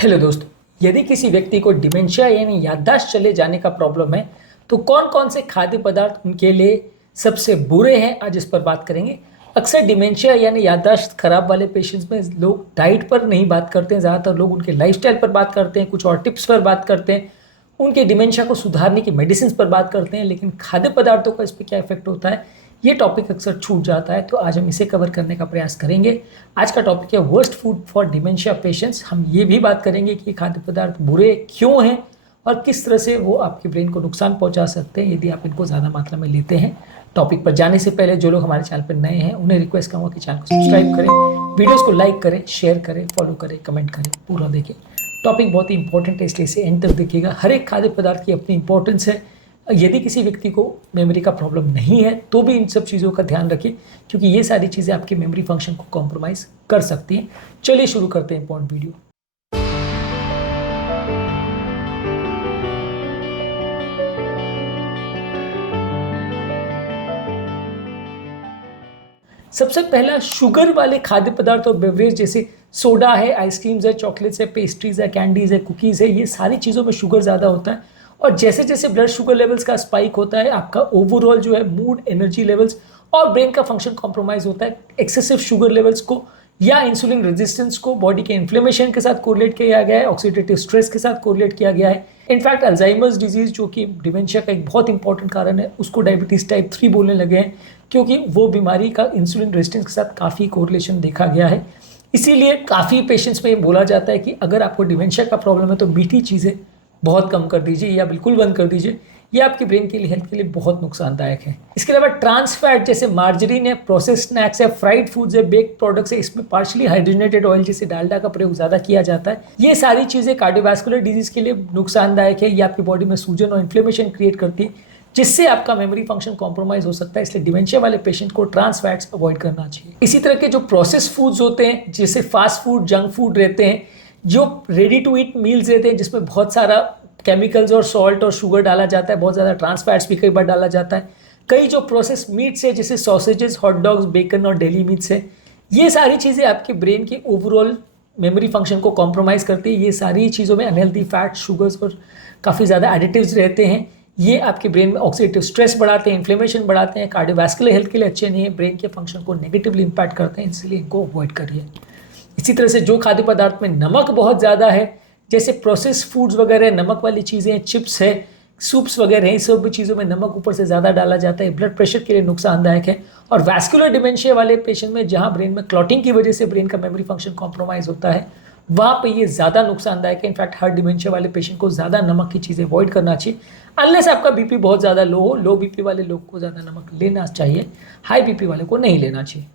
Hello दोस्तों। यदि किसी व्यक्ति को डिमेंशिया यानी याददाश्त चले जाने का प्रॉब्लम है तो कौन कौन से खाद्य पदार्थ उनके लिए सबसे बुरे हैं, आज इस पर बात करेंगे। अक्सर डिमेंशिया यानी याददाश्त खराब वाले पेशेंट्स में लोग डाइट पर नहीं बात करते हैं, ज़्यादातर लोग उनके लाइफस्टाइल पर बात करते हैं, कुछ और टिप्स पर बात करते हैं, उनके डिमेंशिया को सुधारने की मेडिसिन पर बात करते हैं, लेकिन खाद्य पदार्थों का इस पर क्या इफेक्ट होता है ये टॉपिक अक्सर छूट जाता है। तो आज हम इसे कवर करने का प्रयास करेंगे। आज का टॉपिक है worst food for dementia patients. हम ये भी बात करेंगे कि खाद्य पदार्थ बुरे क्यों हैं और किस तरह से वो आपके ब्रेन को नुकसान पहुंचा सकते हैं यदि आप इनको ज़्यादा मात्रा में लेते हैं। टॉपिक पर जाने से पहले जो लोग हमारे चैनल पर नए हैं उन्हें रिक्वेस्ट करूँगा कि चैनल को सब्सक्राइब करें, वीडियोज़ को लाइक करें, शेयर करें, फॉलो करें, कमेंट करें, पूरा देखें। टॉपिक बहुत ही इंपॉर्टेंट है, इसलिए इसे एंड तक देखिएगा। हर एक खाद्य पदार्थ की अपनी इंपॉर्टेंस है। यदि किसी व्यक्ति को मेमोरी का प्रॉब्लम नहीं है तो भी इन सब चीज़ों का ध्यान रखिए, क्योंकि ये सारी चीज़ें आपकी मेमोरी फंक्शन को कॉम्प्रोमाइज़ कर सकती हैं। चलिए शुरू करते हैं इंपॉर्टेंट वीडियो। सबसे पहला शुगर वाले खाद्य पदार्थ और बेवरेज जैसे सोडा है, आइसक्रीम्स है, चॉकलेट्स है, पेस्ट्रीज है, कैंडीज है, कुकीज़ है, ये सारी चीज़ों में शुगर ज़्यादा होता है। और जैसे जैसे ब्लड शुगर लेवल्स का स्पाइक होता है, आपका ओवरऑल जो है मूड, एनर्जी लेवल्स और ब्रेन का फंक्शन कॉम्प्रोमाइज़ होता है। एक्सेसिव शुगर लेवल्स को या इंसुलिन रेजिस्टेंस को बॉडी के इन्फ्लेमेशन के साथ कोरिलेट किया गया है, ऑक्सीडेटिव स्ट्रेस के साथ कोरिलेट किया गया है। इनफैक्ट अल्जाइमर्स डिजीज़ जो कि डिमेंशिया का एक बहुत इंपॉर्टेंट कारण है, उसको डायबिटीज़ टाइप 3 बोलने लगे हैं, क्योंकि वो बीमारी का इंसुलिन रेजिस्टेंस के साथ काफ़ी कोरिलेशन देखा गया है। इसीलिए काफ़ी पेशेंट्स में ये बोला जाता है कि अगर आपको डिमेंशिया का प्रॉब्लम है तो मीठी चीज़ें बहुत कम कर दीजिए या बिल्कुल बंद कर दीजिए। ये आपकी ब्रेन के लिए, हेल्थ के लिए बहुत नुकसानदायक है। इसके अलावा ट्रांस फैट जैसे मार्जरीन है, प्रोसेस्ड स्नैक्स है, फ्राइड फूड्स है, बेक्ड प्रोडक्ट्स है, इसमें पार्शियली हाइड्रोजनेटेड ऑयल जैसे डालडा का प्रयोग ज़्यादा किया जाता है। ये सारी चीज़ें कार्डियोवैस्कुलर डिजीज के लिए नुकसानदायक है। ये आपकी बॉडी में सूजन और इन्फ्लेमेशन क्रिएट करती है, जिससे आपका मेमोरी फंक्शन कॉम्प्रोमाइज हो सकता है। इसलिए डिमेंशिया वाले पेशेंट को ट्रांस फैट्स अवॉइड करना चाहिए। इसी तरह के जो प्रोसेस्ड फूड्स होते हैं, जैसे फास्ट फूड, जंक फूड रहते हैं, जो रेडी टू ईट मील्स रहते हैं जिसमें बहुत सारा केमिकल्स और सॉल्ट और शुगर डाला जाता है, बहुत ज़्यादा ट्रांस फैट्स भी कई बार डाला जाता है। कई जो प्रोसेस मीट्स है जैसे सॉसेजेस, हॉट डॉग्स, बेकन और डेली मीट्स है, ये सारी चीज़ें आपके ब्रेन के ओवरऑल मेमोरी फंक्शन को कॉम्प्रोमाइज़ करती है। ये सारी चीज़ों में अनहेल्दी फैट, शुगर्स और काफ़ी ज़्यादा एडिटिव्स रहते हैं। ये आपके ब्रेन में ऑक्सीडेटिव स्ट्रेस बढ़ाते हैं, इन्फ्लेमेशन बढ़ाते हैं, कार्डियोवैस्कुलर हेल्थ के लिए अच्छे नहीं है, ब्रेन के फंक्शन को नेगेटिवली इंपैक्ट करते हैं, इसलिए इनको अवॉइड करिए। इसी तरह से जो खाद्य पदार्थ में नमक बहुत ज़्यादा है, जैसे प्रोसेस फूड्स वगैरह, नमक वाली चीज़ें, चिप्स है, सूप्स वगैरह हैं, सब चीज़ों में नमक ऊपर से ज़्यादा डाला जाता है, ब्लड प्रेशर के लिए नुकसानदायक है। और वैस्कुलर डिमेंशिया वाले पेशेंट में जहाँ ब्रेन में क्लॉटिंग की वजह से ब्रेन का मेमोरी फंक्शन कॉम्प्रोमाइज़ होता है, वहाँ पे ये ज़्यादा नुकसानदायक है। इनफैक्ट हर डिमेंशिया वाले पेशेंट को ज़्यादा नमक की चीज़ें अवॉइड करना चाहिए, अनलेस आपका बीपी बहुत ज़्यादा लो हो। लो बीपी वाले लोग को ज़्यादा नमक लेना चाहिए, हाई बीपी वाले को नहीं लेना चाहिए।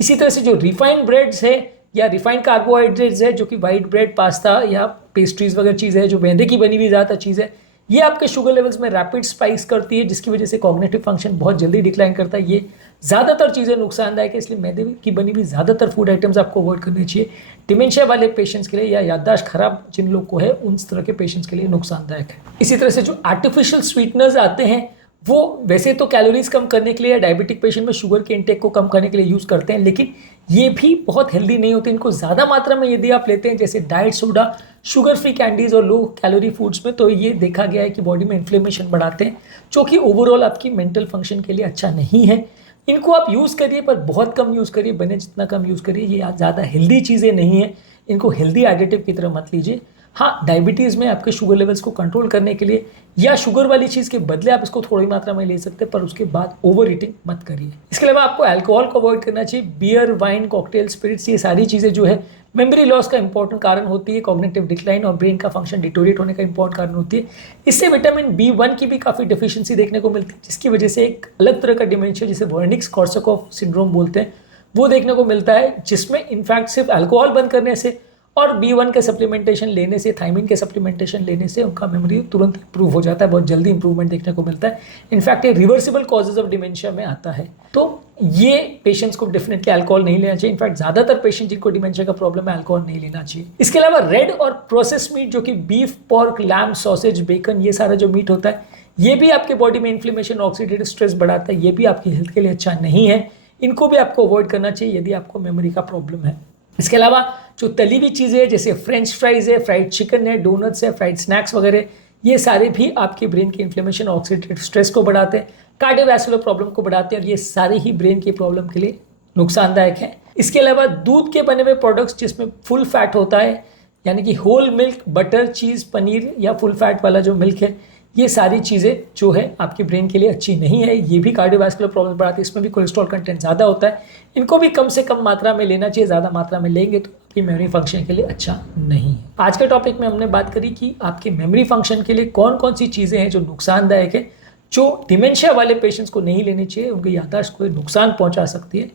इसी तरह से जो रिफाइंड ब्रेड्स है या रिफाइंड कार्बोहाइड्रेट्स है, जो कि वाइट ब्रेड, पास्ता या पेस्ट्रीज वगैरह चीज़ है, जो मैदे की बनी हुई ज़्यादातर चीज़ है, ये आपके शुगर लेवल्स में रैपिड स्पाइक्स करती है, जिसकी वजह से कॉग्निटिव फंक्शन बहुत जल्दी डिक्लाइन करता है। ये ज़्यादातर चीज़ें नुकसानदायक है, इसलिए मैदे की बनी हुई ज़्यादातर फूड आइटम्स आपको अवॉइड करनी चाहिए। डिमेंशिया वाले पेशेंट्स के लिए या याददाश्त खराब जिन लोग को है, उन तरह के पेशेंट्स के लिए नुकसानदायक है। इसी तरह से जो आर्टिफिशियल स्वीटनर्स आते हैं, वो वैसे तो कैलोरीज कम करने के लिए या डायबिटिक पेशेंट में शुगर के इंटेक को कम करने के लिए यूज़ करते हैं, लेकिन ये भी बहुत हेल्दी नहीं होते। इनको ज़्यादा मात्रा में यदि आप लेते हैं, जैसे diet soda, sugar free candies और लो कैलोरी फूड्स में, तो ये देखा गया है कि बॉडी में इन्फ्लेमेशन बढ़ाते हैं, जो कि ओवरऑल आपकी मेंटल फंक्शन के लिए अच्छा नहीं है। इनको आप यूज़ करिए, पर बहुत कम यूज़ करिए, बने जितना कम यूज़ करिए। ये ज़्यादा हेल्दी चीज़ें नहीं है, इनको हेल्दी एडिटिव की तरह मत लीजिए। हाँ, डायबिटीज़ में आपके शुगर लेवल्स को कंट्रोल करने के लिए या शुगर वाली चीज़ के बदले आप इसको थोड़ी मात्रा में ले सकते हैं, पर उसके बाद ओवर ईटिंग मत करिए। इसके अलावा आपको अल्कोहल को अवॉइड करना चाहिए। बियर, वाइन, कॉकटेल, स्पिरिट्स, ये सारी चीज़ें जो है मेमोरी लॉस का इंपॉर्टेंट कारण होती है, कॉग्निटिव डिक्लाइन और ब्रेन का फंक्शन डिटोरिएट होने का इंपॉर्टेंट कारण होती है। इससे विटामिन B1 की भी काफ़ी डिफिशियंसी देखने को मिलती है, जिसकी वजह से एक अलग तरह का डिमेंशिया जिसे वर्निक्स कॉर्सकोफ सिंड्रोम बोलते हैं, वो देखने को मिलता है, जिसमें इनफैक्ट सिर्फ अल्कोहल बंद करने से और B1 के सप्लीमेंटेशन लेने से, थायमिन के सप्लीमेंटेशन लेने से उनका मेमोरी तुरंत इंप्रूव हो जाता है, बहुत जल्दी इंप्रूवमेंट देखने को मिलता है। इनफैक्ट ये रिवर्सिबल कॉजेज ऑफ डिमेंशिया में आता है। तो ये पेशेंट्स को डेफिनेटली अल्कोहल नहीं लेना चाहिए। इनफैक्ट ज़्यादातर पेशेंट जिनको डिमेंशिया का प्रॉब्लम है, अल्कोहल नहीं लेना चाहिए। इसके अलावा रेड और प्रोसेस मीट, जो कि beef, pork, lamb, sausage, bacon, ये सारा जो मीट होता है, ये भी आपके बॉडी में इन्फ्लेमेशन, ऑक्सीडेटिव स्ट्रेस बढ़ाता है। ये भी आपकी हेल्थ के लिए अच्छा नहीं है, इनको भी आपको अवॉइड करना चाहिए यदि आपको मेमोरी का प्रॉब्लम है। इसके अलावा जो तली हुई चीज़ें हैं जैसे फ्रेंच फ्राइज है, फ्राइड चिकन है, डोनट्स है, फ्राइड स्नैक्स वगैरह, ये सारे भी आपके ब्रेन के इन्फ्लेमेशन, ऑक्सीडेटिव स्ट्रेस को बढ़ाते हैं, कार्डियोवैस्कुलर प्रॉब्लम को बढ़ाते हैं और ये सारे ही ब्रेन की प्रॉब्लम के लिए नुकसानदायक है। इसके अलावा दूध के बने हुए प्रोडक्ट्स जिसमें फुल फैट होता है, यानी कि होल मिल्क, बटर, चीज़, पनीर या फुल फैट वाला जो मिल्क है, ये सारी चीज़ें जो है आपके ब्रेन के लिए अच्छी नहीं है। ये भी कार्डियोवैस्कुलर प्रॉब्लम बढ़ाती है, इसमें भी कोलेस्ट्रॉल कंटेंट ज़्यादा होता है। इनको भी कम से कम मात्रा में लेना चाहिए, ज़्यादा मात्रा में लेंगे तो आपकी मेमोरी फंक्शन के लिए अच्छा नहीं है। आज के टॉपिक में हमने बात करी कि आपके मेमोरी फंक्शन के लिए कौन कौन सी चीज़ें हैं जो नुकसानदायक है, जो डिमेंशिया वाले पेशेंट्स को नहीं लेनी चाहिए, उनकी याददाश्त को नुकसान पहुँचा सकती है।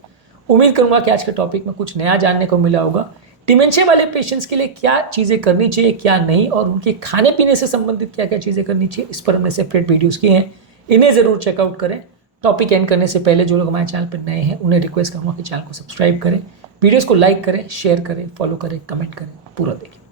उम्मीद करूँगा कि आज के टॉपिक में कुछ नया जानने को मिला होगा। डिमेंशिया वाले पेशेंट्स के लिए क्या चीज़ें करनी चाहिए, क्या नहीं, और उनके खाने पीने से संबंधित क्या क्या चीज़ें करनी चाहिए, इस पर हमने सेपरेट वीडियोस किए हैं, इन्हें ज़रूर चेकआउट करें। टॉपिक एंड करने से पहले जो लोग हमारे चैनल पर नए हैं उन्हें रिक्वेस्ट करूँगा कि चैनल को सब्सक्राइब करें, वीडियोज़ को लाइक करें, शेयर करें, फॉलो करें, कमेंट करें, पूरा देखें।